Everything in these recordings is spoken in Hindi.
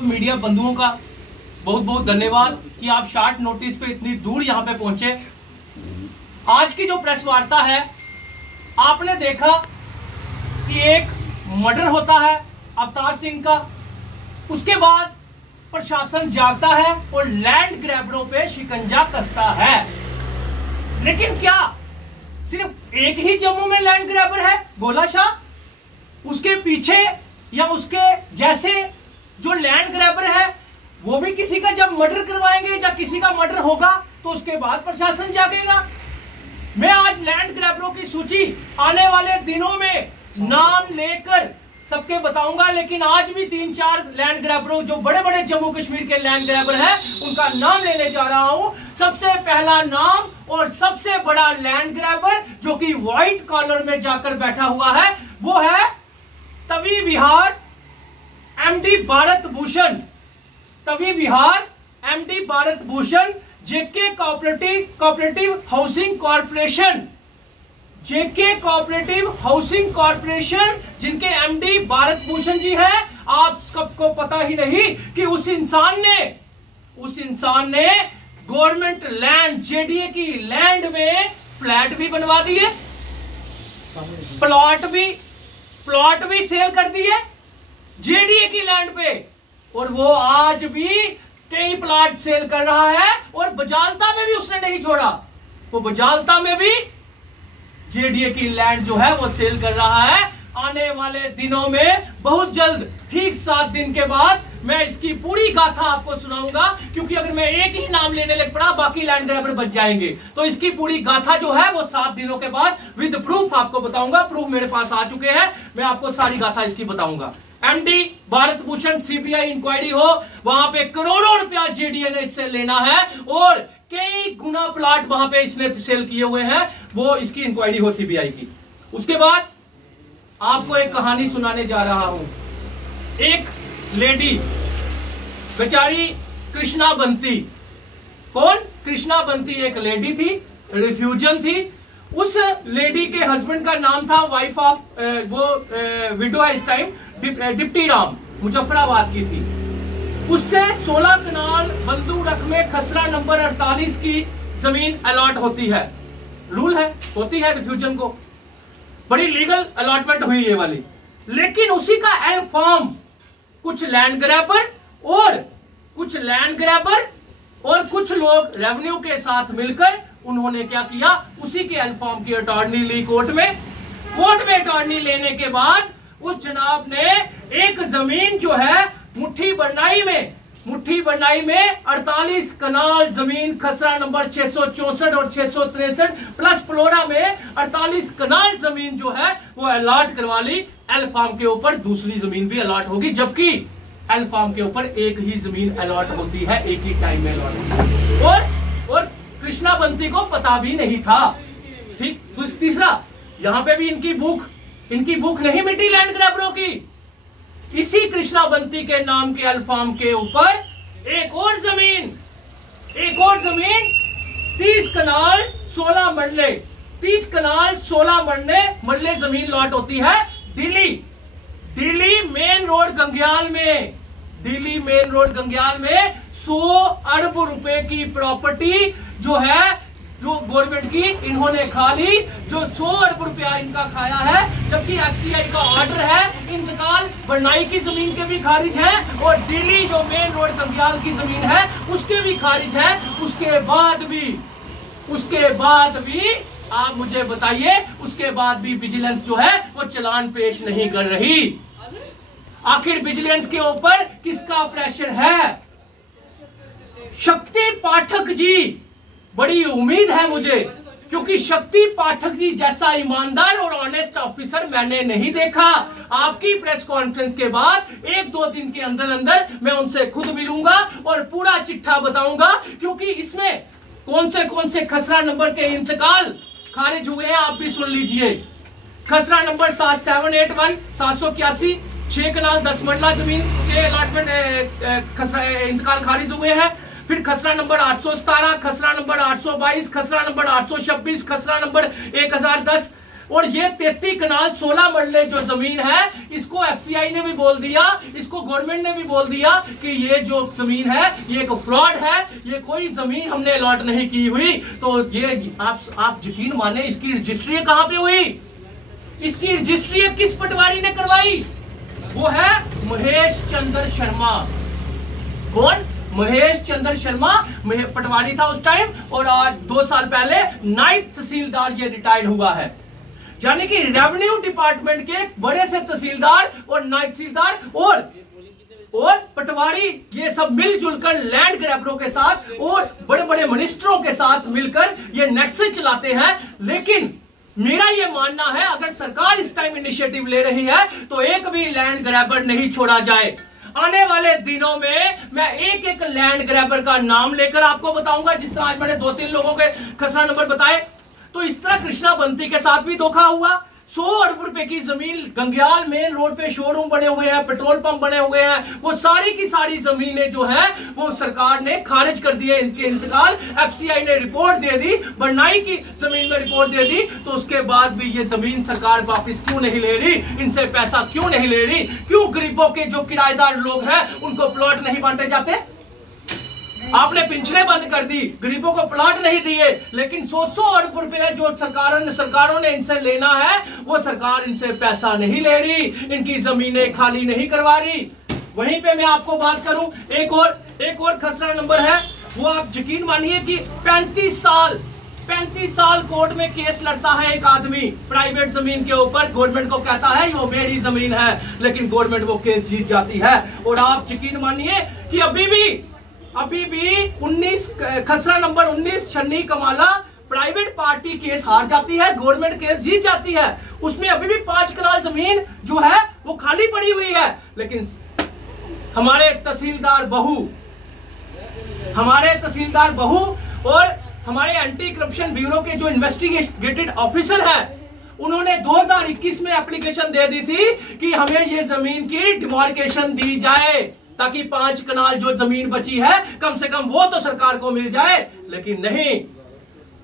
मीडिया बंधुओं का बहुत बहुत धन्यवाद कि आप शॉर्ट नोटिस पे इतनी दूर यहां पे पहुंचे। आज की जो प्रेस वार्ता है, आपने देखा कि एक मर्डर होता है अवतार सिंह का, उसके बाद प्रशासन जागता है और लैंड ग्रैबरों पे शिकंजा कसता है। लेकिन क्या सिर्फ एक ही जम्मू में लैंड ग्रैबर है गोला शाह? उसके पीछे या उसके जैसे जो लैंड ग्रैबर है वो भी किसी का जब मर्डर करवाएंगे या किसी का मर्डर होगा तो उसके बाद प्रशासन जागेगा। मैं आज लैंड ग्रैबरों की सूची आने वाले दिनों में नाम लेकर सबके बताऊंगा, लेकिन आज भी 3-4 लैंड ग्रैबरों जो बड़े बड़े जम्मू कश्मीर के लैंड ग्रैबर हैं उनका नाम लेने जा रहा हूं। सबसे पहला नाम और सबसे बड़ा लैंड ग्रैबर जो कि व्हाइट कॉलर में जाकर बैठा हुआ है वो है तवी बिहार एमडी भारत भूषण। तवी बिहार एमडी भारत भूषण, जेके कोऑपरेटिव हाउसिंग कॉर्पोरेशन, जेके कोऑपरेटिव हाउसिंग कॉर्पोरेशन जिनके एमडी भारत भूषण जी हैं। आप सबको पता ही नहीं कि उस इंसान ने गवर्नमेंट लैंड जेडीए की लैंड में फ्लैट भी बनवा दिए, प्लॉट भी सेल कर दिए जेडीए की लैंड पे, और वो आज भी कई प्लॉट सेल कर रहा है। और बजालता में भी उसने नहीं छोड़ा, वो बजालता में भी जेडीए की लैंड जो है वो सेल कर रहा है। आने वाले दिनों में बहुत जल्द, ठीक 7 दिन के बाद, मैं इसकी पूरी गाथा आपको सुनाऊंगा, क्योंकि अगर मैं एक ही नाम लेने लग पड़ा बाकी लैंड ग्रैबर बच जाएंगे। तो इसकी पूरी गाथा जो है वो 7 दिनों के बाद विद प्रूफ आपको बताऊंगा। प्रूफ मेरे पास आ चुके हैं, मैं आपको सारी गाथा इसकी बताऊंगा। MD Bharat Bhushan CBI inquiry हो, वहां पे करोड़ों रुपया जेडीए ने इससे लेना है और कई गुना प्लॉट वहां पे इसने सेल किए हुए हैं, वो इसकी इंक्वायरी हो सीबीआई की। उसके बाद आपको एक कहानी सुनाने जा रहा हूं। एक लेडी बेचारी कृष्णा बंती, कौन? कृष्णा बंती एक लेडी थी, रिफ्यूजन थी। उस लेडी के हस्बैंड का नाम था, वाइफ ऑफ वो विडो है इस टाइम, डिप्टी राम, मुजफ्फराबाद की थी। उससे 16 कनाल बंदू रख में खसरा नंबर 48 की जमीन अलॉट होती है। रूल है, होती है रिफ्यूजन को, बड़ी लीगल अलॉटमेंट हुई ये वाली। लेकिन उसी का एल फॉर्म कुछ लैंड ग्रैबर और कुछ लोग रेवेन्यू के साथ मिलकर उन्होंने क्या किया, उसी के एल फॉर्म की अटॉर्नी ली कोर्ट में अटॉर्नी लेने के बाद उस जनाब ने एक जमीन जो है मुट्ठी बरनाई में 48 कनाल जमीन खसरा नंबर 664 और 663 प्लस प्लोरा में 48 कनाल जमीन जो है वो अलॉट करवा ली। एल फार्म के ऊपर दूसरी जमीन भी अलॉट होगी, जबकि एल फार्म के ऊपर एक ही जमीन अलॉट होती है, एक ही टाइम में अलॉट होती है। और कृष्णा बंती को पता भी नहीं था। ठीक, तीसरा, यहां पे भी इनकी भूख नहीं मिटी लैंड ग्रैबरों की। इसी कृष्णा बंती के नाम के अल्फाम के ऊपर एक और जमीन 30 कनाल 16 मरले 30 कनाल 16 मरले जमीन लॉट होती है दिल्ली मेन रोड गंग्याल में 100 अरब रुपए की प्रॉपर्टी जो है, जो गवर्नमेंट की, इन्होंने खा ली। जो 100 अरब रुपया इनका खाया है, जबकि एफसीआई का ऑर्डर है इंतकाल बरनाई की जमीन के भी खारिज है और दिल्ली जो मेन रोड गंग्याल की जमीन है उसके भी खारिज है। उसके बाद भी आप मुझे बताइए, उसके बाद भी विजिलेंस जो है वो चालान पेश नहीं कर रही। आखिर विजिलेंस के ऊपर किसका प्रेशर है? शक्ति पाठक जी, बड़ी उम्मीद है मुझे, क्योंकि शक्ति पाठक जी जैसा ईमानदार और ऑनेस्ट ऑफिसर मैंने नहीं देखा। आपकी प्रेस कॉन्फ्रेंस के बाद 1-2 दिन के अंदर मैं उनसे खुद मिलूंगा और पूरा चिट्ठा बताऊंगा, क्योंकि इसमें कौन से खसरा नंबर के इंतकाल खारिज हुए हैं आप भी सुन लीजिए। खसरा नंबर 7781 781 6 कनाल 10 मरला जमीन के अलॉटमेंट इंतकाल खारिज हुए हैं। फिर खसरा नंबर 817, खसरा नंबर 822, खसरा नंबर 826, खसरा नंबर 1010, और ये 33 कनाल 16 मरले जो जमीन है, इसको एफसीआई ने भी बोल दिया, इसको गवर्नमेंट ने भी बोल दिया कि ये जो जमीन है ये एक फ्रॉड है, ये कोई जमीन हमने अलॉट नहीं की हुई। तो ये आप यकीन माने, इसकी रजिस्ट्री कहां पे हुई? इसकी रजिस्ट्री किस पटवारी ने करवाई? वो है महेश चंद्र शर्मा। कौन? महेश चंद्र शर्मा पटवारी था उस टाइम, और आज 2 साल पहले नायब तहसीलदार ये रिटायर्ड हुआ है। यानी कि रेवेन्यू डिपार्टमेंट के बड़े से तहसीलदार और नायब तहसीलदार और पटवारी ये सब मिलजुल कर लैंड ग्रैबरों के साथ और बड़े बड़े मिनिस्टरों के साथ मिलकर ये नेक्सस चलाते हैं। लेकिन मेरा ये मानना है, अगर सरकार इस टाइम इनिशिएटिव ले रही है तो एक भी लैंड ग्रैबर नहीं छोड़ा जाए। आने वाले दिनों में मैं एक एक लैंड ग्रैबर का नाम लेकर आपको बताऊंगा। जिस तरह आज मैंने 2-3 लोगों के खसरा नंबर बताए, तो इस तरह कृष्णा बंती के साथ भी धोखा हुआ। 100 अरब रुपए की जमीन गंग्याल मेन रोड पे शोरूम बने हुए हैं, पेट्रोल पंप बने हुए हैं, वो सारी की सारी जमीनें जो है वो सरकार ने खारिज कर दी है। इनके इंतकाल एफसीआई ने रिपोर्ट दे दी, बरनाई की जमीन में रिपोर्ट दे दी, तो उसके बाद भी ये जमीन सरकार वापस क्यों नहीं ले रही? इनसे पैसा क्यों नहीं ले रही? क्यों गरीबों के जो किराएदार लोग हैं उनको प्लॉट नहीं बांटे जाते? आपने पिंचने बंद कर दी, गरीबों को प्लाट नहीं दिए, लेकिन 100 अरब रुपए जो सरकारों ने इनसे लेना है वो सरकार इनसे पैसा नहीं ले रही, इनकी जमीनें खाली नहीं करवा रही। वहीं पे मैं आपको बात करूं, एक और खसरा नंबर है, वो आप यकीन मानिए कि 35 साल कोर्ट में केस लड़ता है एक आदमी प्राइवेट जमीन के ऊपर। गवर्नमेंट को कहता है वो मेरी जमीन है, लेकिन गवर्नमेंट वो केस जीत जाती है। और आप यकीन मानिए कि अभी भी 19 खसरा नंबर 19 छन्नी कमाला प्राइवेट पार्टी केस हार जाती है, गवर्नमेंट केस जीत जाती है। उसमें अभी भी 5 कनाल जमीन जो है वो खाली पड़ी हुई है। लेकिन हमारे तहसीलदार बहू और हमारे एंटी करप्शन ब्यूरो के जो इन्वेस्टिगेटेड ऑफिसर है, उन्होंने 2021 में एप्लीकेशन दे दी थी कि हमें ये जमीन की डिमार्केशन दी जाए, ताकि 5 कनाल जो जमीन बची है कम से कम वो तो सरकार को मिल जाए। लेकिन नहीं,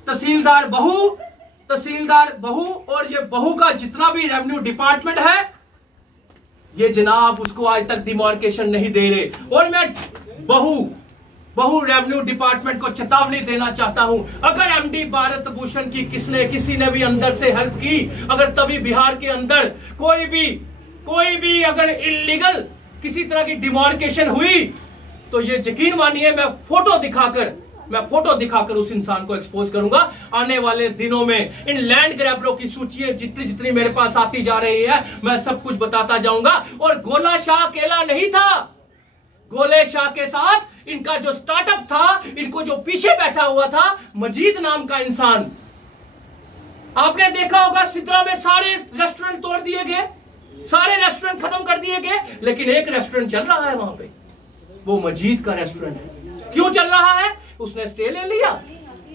तहसीलदार बहू और ये बहू का जितना भी रेवेन्यू डिपार्टमेंट है, ये जनाब उसको आज तक डिमार्केशन नहीं दे रहे। और मैं बहू रेवेन्यू डिपार्टमेंट को चेतावनी देना चाहता हूं, अगर एमडी भारत भूषण की किसी ने भी अंदर से हेल्प की, अगर तभी बिहार के अंदर कोई भी अगर इलीगल किसी तरह की डिमार्केशन हुई, तो ये यकीन मानिए मैं फोटो दिखाकर उस इंसान को एक्सपोज करूंगा। आने वाले दिनों में इन लैंड ग्रैबरों की सूची जितनी मेरे पास आती जा रही है, मैं सब कुछ बताता जाऊंगा। और गोला शाह अकेला नहीं था, गोले शाह के साथ इनका जो स्टार्टअप था, इनको जो पीछे बैठा हुआ था मजीद नाम का इंसान। आपने देखा होगा सिद्रा में सारे रेस्टोरेंट तोड़ दिए गए, सारे रेस्टोरेंट खत्म कर दिए गए, लेकिन एक रेस्टोरेंट चल रहा है वहां पे, वो मजीद का रेस्टोरेंट है। क्यों चल रहा है? उसने स्टे ले लिया।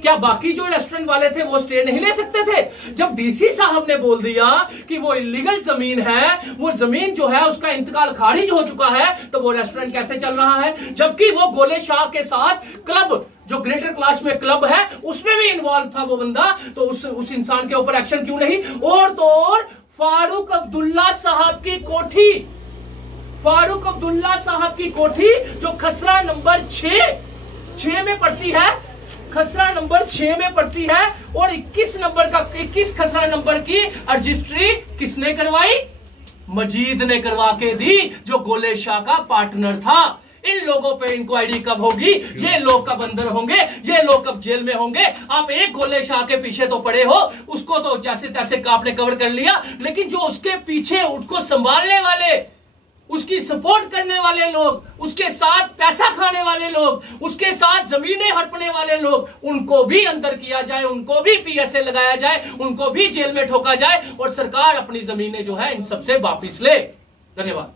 क्या बाकी जो रेस्टोरेंट वाले थे वो स्टे नहीं ले सकते थे? जब डीसी साहब ने बोल दिया कि वो इलीगल जमीन है, वो जमीन जो है उसका इंतकाल खारिज हो चुका है, तो वो रेस्टोरेंट कैसे चल रहा है? जबकि वो गोले शाह के साथ क्लब जो ग्रेटर क्लास में क्लब है उसमें भी इन्वॉल्व था वो बंदा, तो उस इंसान के ऊपर एक्शन क्यों नहीं? और तो और फारूक अब्दुल्ला साहब की कोठी जो खसरा नंबर 6 में पड़ती है, खसरा नंबर 6 में पड़ती है, और 21 खसरा नंबर की रजिस्ट्री किसने करवाई? मजीद ने करवा के दी, जो गोले शाह का पार्टनर था। इन लोगों पे इंक्वायरी कब होगी? ये लोग कब अंदर होंगे? ये लोग कब जेल में होंगे? आप एक गोले शाह के पीछे तो पड़े हो, उसको तो जैसे तैसे आपने कवर कर लिया, लेकिन जो उसके पीछे उसको संभालने वाले, उसकी सपोर्ट करने वाले लोग, उसके साथ पैसा खाने वाले लोग, उसके साथ जमीनें हड़पने वाले लोग, उनको भी अंदर किया जाए, उनको भी पीएसए लगाया जाए, उनको भी जेल में ठोका जाए, और सरकार अपनी जमीनें जो है इन सबसे वापिस ले। धन्यवाद।